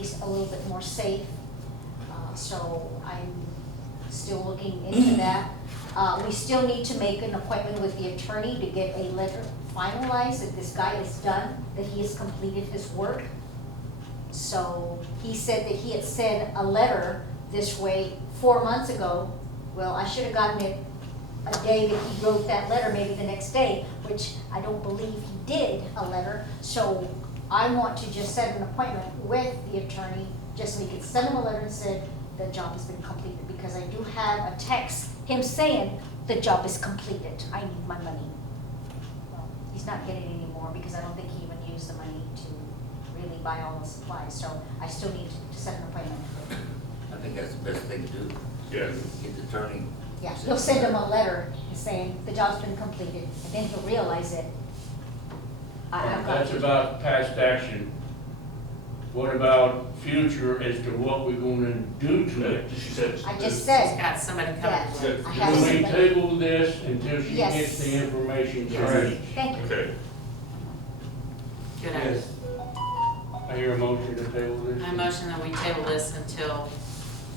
least a little bit more safe. So I'm still looking into that. We still need to make an appointment with the attorney to get a letter finalized that this guy is done, that he has completed his work. So he said that he had sent a letter this way 4 months ago. Well, I should have gotten it a day that he wrote that letter, maybe the next day, which I don't believe he did a letter. So I want to just set an appointment with the attorney, just so we can send him a letter and say the job has been completed, because I do have a text, him saying the job is completed, I need my money. Well, he's not getting it anymore because I don't think he even used the money to really buy all the supplies, so I still need to set an appointment. I think that's the best thing to do. Yeah. Get the attorney. Yeah, he'll send him a letter saying the job's been completed, and then he'll realize it. I've got That's about past action. What about future as to what we're gonna do to it? She said. I just She's said, got somebody yeah, coming. I have Can we somebody. table this until she Yes. gets the information Yes. correct? Thank you. Okay. Good idea. Yes. I hear a motion to table this. I motion that we table this until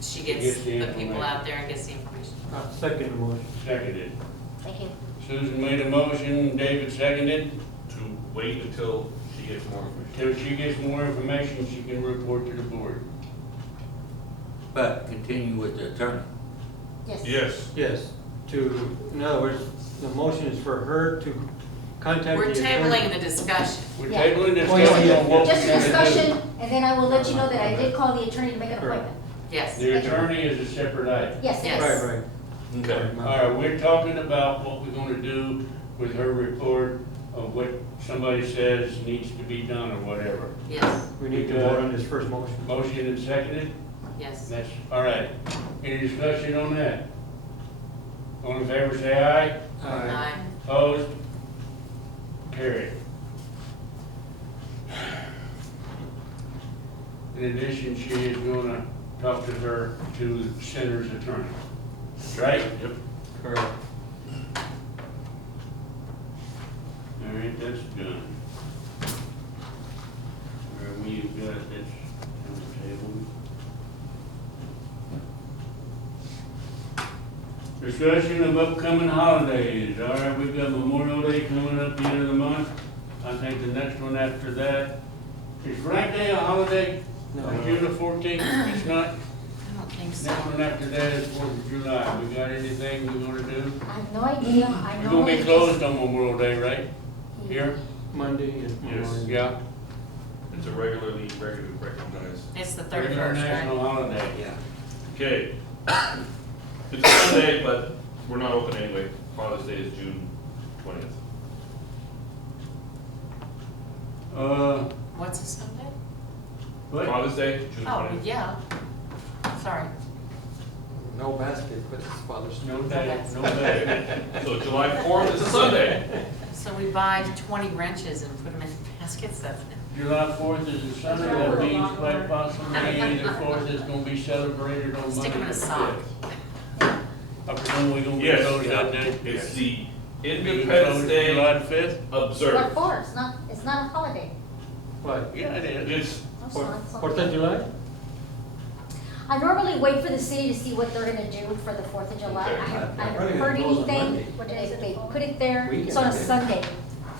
she gets Gets the the people information. out there and gets the information. Second motion. Seconded. Thank you. Susan made a motion, David seconded. To wait until she gets more information. Till she gets more information, she can report to the board. But continue with the attorney. Yes. Yes. Yes, in other words, the motion is for her to contact We're the tabling attorney. the discussion. We're Yeah. tabling this Oh, yeah, yeah, on what we're Just a gonna do. discussion, and then I will let you know that I did call the attorney to make an Correct. appointment. Yes. The attorney is a separate item. Yes, it Yes. is. Right, right. Okay. All right, we're talking about what we're gonna do with her report of what somebody says needs to be done or whatever. Yes, We need to vote on this first motion. Motion and seconded? yes. That's, all right. Any discussion on that? All in favor, say aye. Aye. Opposed? Carried. In addition, she is gonna talk to the center's attorney, right? Yep. Correct. All right, that's done. Where we've got this on the table. Discussion of upcoming holidays. All right, we've got Memorial Day coming up the end of the month. I think the next one after that, is Flag Day a holiday? No. June the 14th, it's not. I don't think so. Next one after that is 4th of July. We got anything we're gonna do? I have no idea, I We're know. gonna be it's- closed on Memorial Day, right? Here? Monday and Memorial. Yeah. It's a regularly recognized. It's the Regular 31st, national right? holiday. Yeah. Okay. It's a Sunday, but we're not open anyway. Father's Day is June 20th. What's a Sunday? What? Father's Day, June Oh, 20th. yeah. Sorry. No basket, but it's Father's Day. No day, no day. So July 4th is a Sunday. So we buy 20 wrenches and put them in baskets, that's it. July 4th is a Sunday, that means quite possibly the 4th is gonna be celebrated on Monday. Stick 'em in a the sock. 5th. I presume we're gonna be Yes. closed that day? It's the We're Independence closed Day July the 5th? What observed. for? It's not a holiday. What? Yeah, it is. It's, No, it's not. It's not. 4th of July? I normally wait for the city to see what they're gonna do for the 4th of July. Okay. I haven't Probably heard gonna close on anything, Monday. what they put it there, Weekend, it's on a I think. Sunday.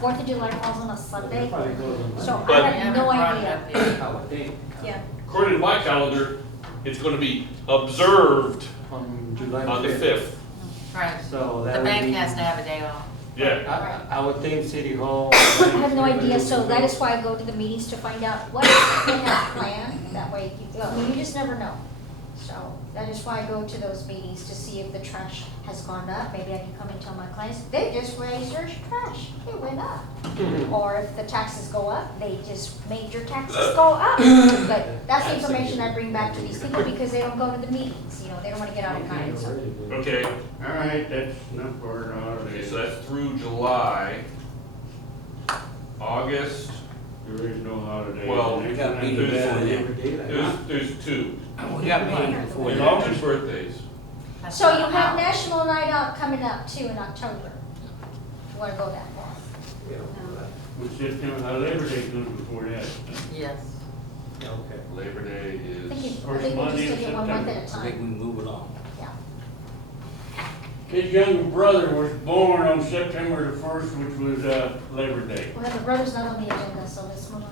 4th of July falls on a Sunday, Probably goes on so Monday. I But- have no Haven't idea. brought it up yet. Holiday. Yeah, according to my calendar, it's gonna be observed On July on the 5th. 5th. Right. So that The would bank be. has to have a day off. Yeah. I would think City Hall. I have no idea, so that is why I go to the meetings to find out what they have planned, that way, I mean, you just never know. So, that is why I go to those meetings, to see if the trash has gone up, maybe I can come and tell my clients, they just raised their trash, it went up. Or if the taxes go up, they just made your taxes go up. But that's the information I bring back to these people, because they don't go to the meetings, you know, they don't wanna get out at night, so. Okay, All right, that's enough for our okay, holidays. so that's through July. August, There is no holiday. Well, The we next got one meetings after that before is- there's two. We got meetings before And that. August birthdays. That's So you not have allowed. National Night Out coming up too in October. You wanna go that far? With September, Labor Day comes before that. Yes. Yeah, okay. Labor Day I think, is, I think we'll just take it one month at a I think we time. move it on. Yeah. His younger brother was born on September the 1st, which was Labor Day. Well, the brother's not on the agenda, so let's move on.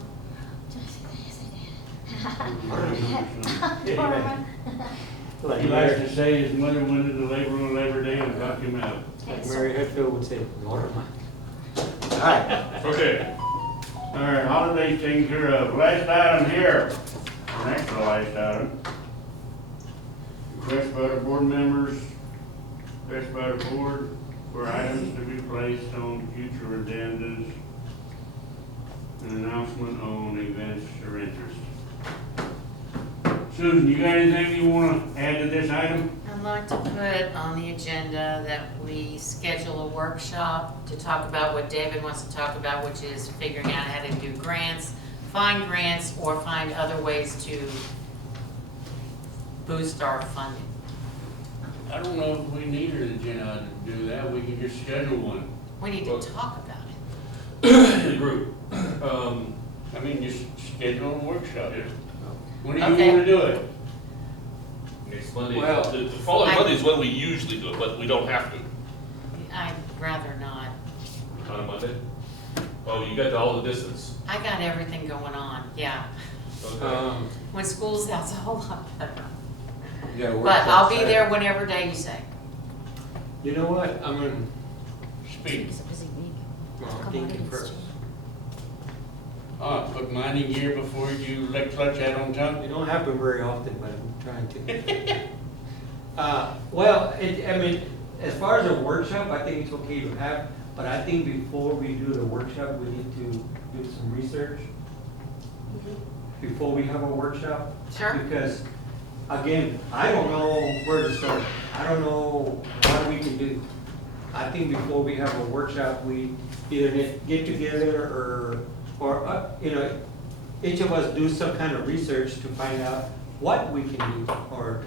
Like He likes Mary, to say his mother went into labor on Labor Day and knocked him out. like Mary Hatfield would say, Lord of mine. All right, okay, All right, holidays taken care of. Last item here, next to the last item. Request by the board members, request by the board for items to be placed on future agendas. An announcement on events or interest. Susan, you got anything you wanna add to this item? I'd like to put on the agenda that we schedule a workshop to talk about what David wants to talk about, which is figuring out how to do grants, or find other ways to boost our funding. I don't know if we need an agenda to do that, we can just schedule one. We need to Well- talk about it. in the group. I mean, just schedule a workshop. When do you Okay. wanna do it? Next Monday, Well- the following Monday is when we usually do it, but we don't have to. I'd rather not. On a Monday? Oh, you got all the distance. I got everything going on, yeah. Okay. When school's out's a whole lot better. You gotta work But that I'll be side. there whenever day you say. you know what, I'm gonna, Speak. It's a busy week. well, I'm thinking first. Put mine in gear before you let clutch out on top. It don't happen very often, but I'm trying to. Well, I mean, as far as a workshop, I think it's okay to have, but I think before we do the workshop, we need to do some research before we have a workshop. Sure. Because, again, I don't know where to start. I don't know what we can do. I think before we have a workshop, we either get together or, you know, each of us do some kind of research to find out what we can do or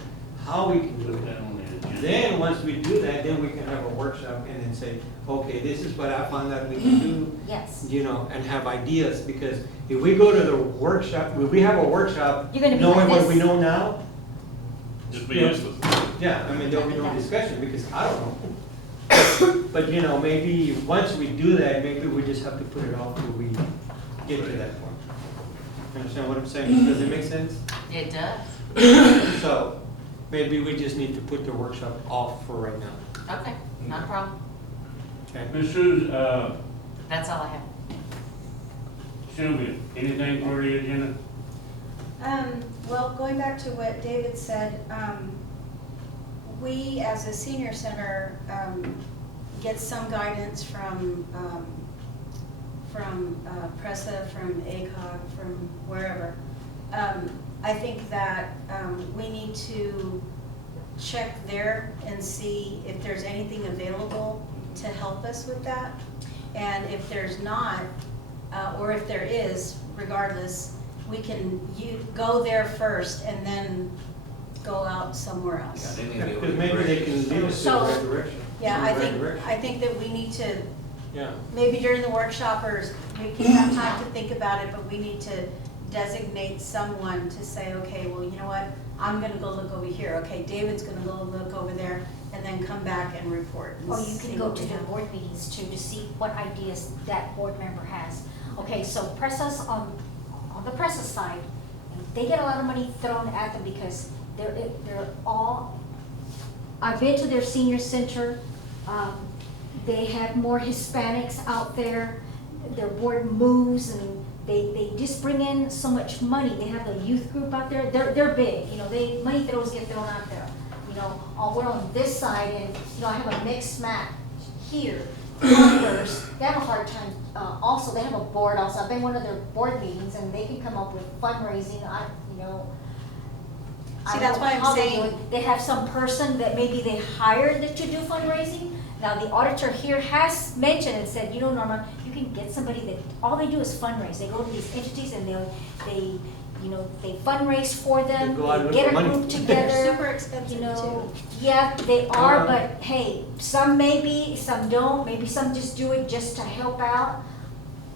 how we can do Put it. that on the agenda. Then, once we do that, then we can have a workshop and then say, okay, this is what I found out we can do, Yes. you know, and have ideas. Because if we go to the workshop, if we have a workshop, You're gonna be knowing like what this. we know now, Just be useless. yeah, I mean, there'll be no discussion because I don't know. But, you know, maybe once we do that, maybe we just have to put it off till we get to that point. Understand what I'm saying? Does it make sense? It does. So, maybe we just need to put the workshop off for right now. Okay, not a problem. Okay? Ms. Susan, That's all I have. Sylvia, anything for the agenda? Well, going back to what David said, we as a senior center get some guidance from PRESA, from ACOG, from wherever. I think that we need to check there and see if there's anything available to help us with that. And if there's not, or if there is, regardless, we can go there first and then go out somewhere else. Yeah, they need Yeah, to be because able to maybe they direct can lead us in the right direction. Yeah, in I the right think, direction. I think that we need to, Yeah. maybe during the workshop, or we can have time to think about it, but we need to designate someone to say, okay, well, you know what? I'm gonna go look over here, okay, David's gonna go look over there, and then come back and report. and Or you see can go what to we the have. board meetings too, to see what ideas that board member has. Okay, so press us on the press side, they get a lot of money thrown at them because they're all, I've been to their senior center, they have more Hispanics out there, their board moves and they just bring in so much money. They have a youth group out there, they're big, you know, money throws get thrown out there. You know, we're on this side and, you know, I have a mixed match here. Members, they have a hard time, also, they have a board also, I've been one of their board meetings and they can come up with fundraising, you know. I See, that's don't know why I'm how they do saying- it. They have some person that maybe they hired to do fundraising. Now, the auditor here has mentioned and said, you know, Norma, you can get somebody that, all they do is fundraise. They go to these entities and they fundraise for them, They go out and they look get for a money. group They're together. super expensive You know, too. yeah, they are, Uh, but hey, some maybe, some don't, maybe some just do it just to help out.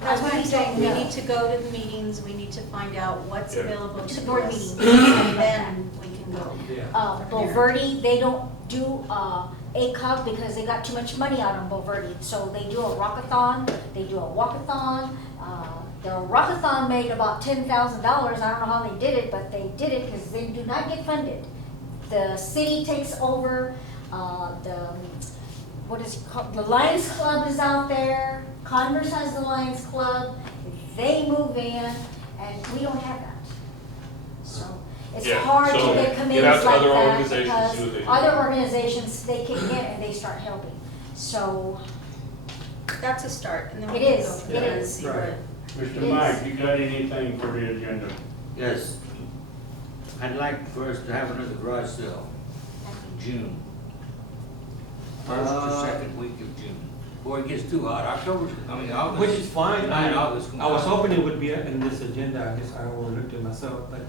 That's what I'm We saying, we don't know. need to go to the meetings, we need to find out what's Yeah. available To to the board us. meetings. And then we can go. Yeah. Bulverde, they don't do, ACOG because they got too much money out on Bulverde. So they do a rockathon, they do a walkathon. The rockathon made about $10,000. I don't know how they did it, but they did it because they do not get funded. The city takes over, what is it called? The Lions Club is out there. Converse has the Lions Club. They move in, and we don't have that. So it's Yeah, hard to so get get committees out to like other that organizations, see what they because do. other organizations, they can get and they start helping. So That's a start, and then we It can is, go from it there and is. see Right. what. Mr. Yes. Mike, you got anything for the agenda? Yes. I'd like for us to have another garage sale in June. First or second week of June, before it gets too hot. August. Which is fine. July and August. I was hoping it would be in this agenda, I guess I overlooked it myself, but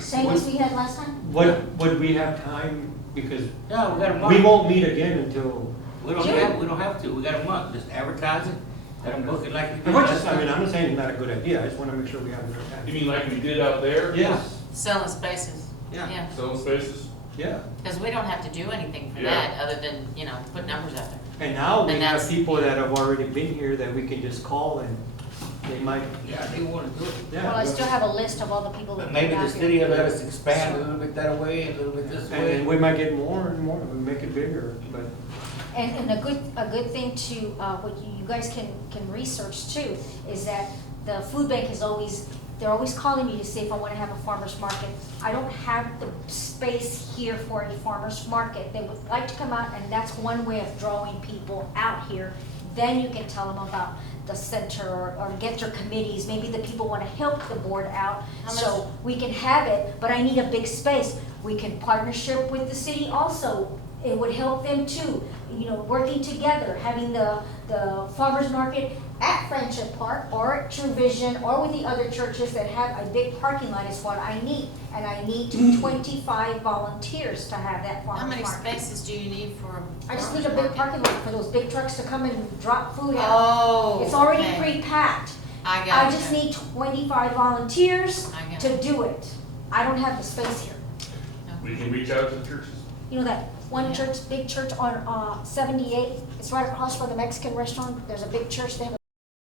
same as we had last time? would we have time? Because Yeah, we got a month. we won't meet again until, We don't have to, we got a month, just advertise it, let them book it like we did which last is, I mean, time. I'm not saying it's not a good idea, I just wanna make sure we have enough You time. mean like we did out there? Yes, Selling spaces. Yeah. Selling spaces? yeah, Because we don't have to do anything for Yeah. that, other than, you know, put numbers out there. and now we And have that's- people that have already been here that we can just call and they might, Yeah, they wanna do it. yeah. Well, I still have a list of all the people that But came maybe the out city here. will let us expand a little bit that way, and a little bit this And then way. we might get more and more, we make it bigger, but, And a good thing to, what you guys can research too, is that the food bank is always, they're always calling me to see if I wanna have a farmer's market. I don't have the space here for a farmer's market. They would like to come out, and that's one way of drawing people out here. Then you can tell them about the center or get your committees. Maybe the people wanna help the board out, How so we can have it, but I need a big space. We can partnership with the city also. It would help them too, you know, working together, having the farmer's market at Friendship Park or at True Vision or with the other churches that have a big parking lot is what I need. And I need 25 volunteers to have that How farmer's many market. spaces do you need for? I just need a farmer's big market? parking lot for those big trucks to come and drop food out. Oh, It's already okay. pre-packed. I got I you. just need 25 volunteers I got to it. do it. I don't have the space here. We can reach out to the churches. You know that one Yeah. church, big church on 78? It's right across from the Mexican restaurant. There's a big church. They have a